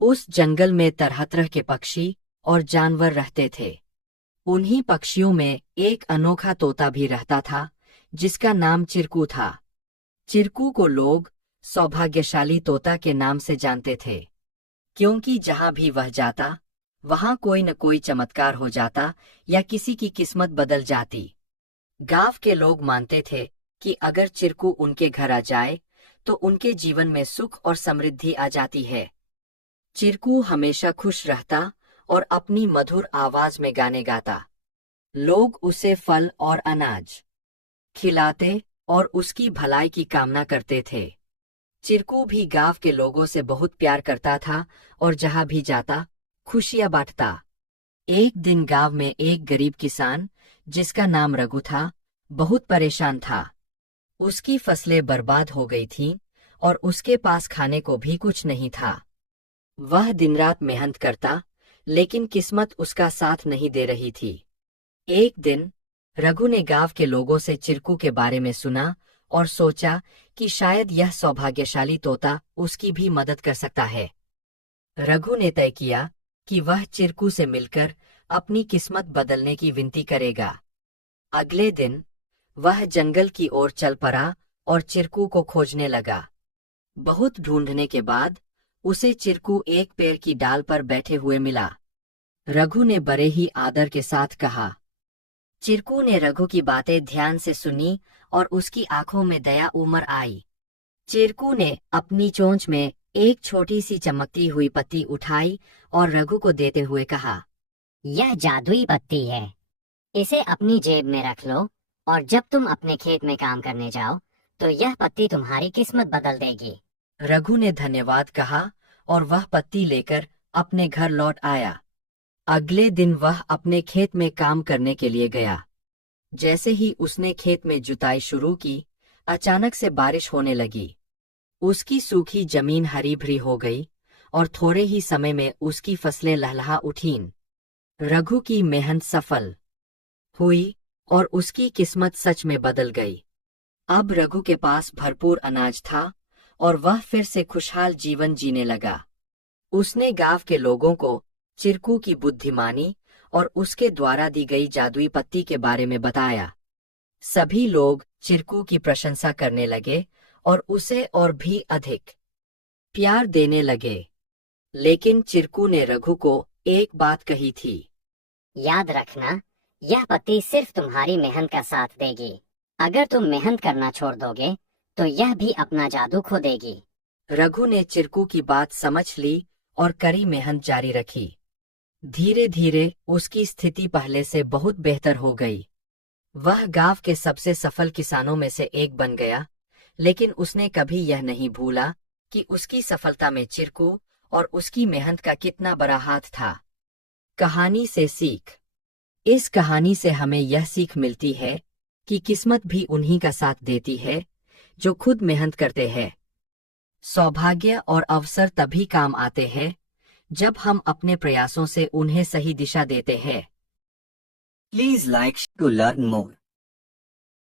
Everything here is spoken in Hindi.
उस जंगल में तरह तरह के पक्षी और जानवर रहते थे। उन्हीं पक्षियों में एक अनोखा तोता भी रहता था, जिसका नाम चिरकू था। चिरकू को लोग सौभाग्यशाली तोता के नाम से जानते थे, क्योंकि जहां भी वह जाता वहां कोई न कोई चमत्कार हो जाता या किसी की किस्मत बदल जाती। गांव के लोग मानते थे कि अगर चिरकू उनके घर आ जाए तो उनके जीवन में सुख और समृद्धि आ जाती है। चिरकू हमेशा खुश रहता और अपनी मधुर आवाज में गाने गाता। लोग उसे फल और अनाज खिलाते और उसकी भलाई की कामना करते थे। चिरकू भी गांव के लोगों से बहुत प्यार करता था और जहां भी जाता खुशियां बांटता। एक दिन गांव में एक गरीब किसान, जिसका नाम रघु था, बहुत परेशान था। उसकी फसलें बर्बाद हो गई थीं और उसके पास खाने को भी कुछ नहीं था। वह दिन रात मेहनत करता, लेकिन किस्मत उसका साथ नहीं दे रही थी। एक दिन रघु ने गांव के लोगों से चिरकू के बारे में सुना और सोचा कि शायद यह सौभाग्यशाली तोता उसकी भी मदद कर सकता है। रघु ने तय किया कि वह चिरकू से मिलकर अपनी किस्मत बदलने की विनती करेगा। अगले दिन वह जंगल की ओर चल पड़ा और चिरकू को खोजने लगा। बहुत ढूंढने के बाद उसे चिरकू एक पेड़ की डाल पर बैठे हुए मिला। रघु ने बड़े ही आदर के साथ कहा। चिरकू ने रघु की बातें ध्यान से सुनी और उसकी आंखों में दया उमड़ आई। चिरकू ने अपनी चोंच में एक छोटी सी चमकती हुई पत्ती उठाई और रघु को देते हुए कहा, यह जादुई पत्ती है। इसे अपनी जेब में रख लो और जब तुम अपने खेत में काम करने जाओ तो यह पत्ती तुम्हारी किस्मत बदल देगी। रघु ने धन्यवाद कहा और वह पत्ती लेकर अपने घर लौट आया। अगले दिन वह अपने खेत में काम करने के लिए गया। जैसे ही उसने खेत में जुताई शुरू की, अचानक से बारिश होने लगी। उसकी सूखी जमीन हरी भरी हो गई और थोड़े ही समय में उसकी फसलें लहलहा उठीं। रघु की मेहनत सफल हुई और उसकी किस्मत सच में बदल गई। अब रघु के पास भरपूर अनाज था और वह फिर से खुशहाल जीवन जीने लगा। उसने गांव के लोगों को चिरकू की बुद्धिमानी और उसके द्वारा दी गई जादुई पत्ती के बारे में बताया। सभी लोग चिरकू की प्रशंसा करने लगे और उसे और भी अधिक प्यार देने लगे। लेकिन चिरकू ने रघु को एक बात कही थी, याद रखना, यह पत्ती सिर्फ तुम्हारी मेहनत का साथ देगी। अगर तुम मेहनत करना छोड़ दोगे तो यह भी अपना जादू खो देगी। रघु ने चिरकू की बात समझ ली और कड़ी मेहनत जारी रखी। धीरे धीरे उसकी स्थिति पहले से बहुत बेहतर हो गई। वह गांव के सबसे सफल किसानों में से एक बन गया, लेकिन उसने कभी यह नहीं भूला कि उसकी सफलता में चिरकू और उसकी मेहनत का कितना बड़ा हाथ था। कहानी से सीख। इस कहानी से हमें यह सीख मिलती है कि किस्मत भी उन्हीं का साथ देती है जो खुद मेहनत करते हैं। सौभाग्य और अवसर तभी काम आते हैं जब हम अपने प्रयासों से उन्हें सही दिशा देते हैं। Please like to learn more.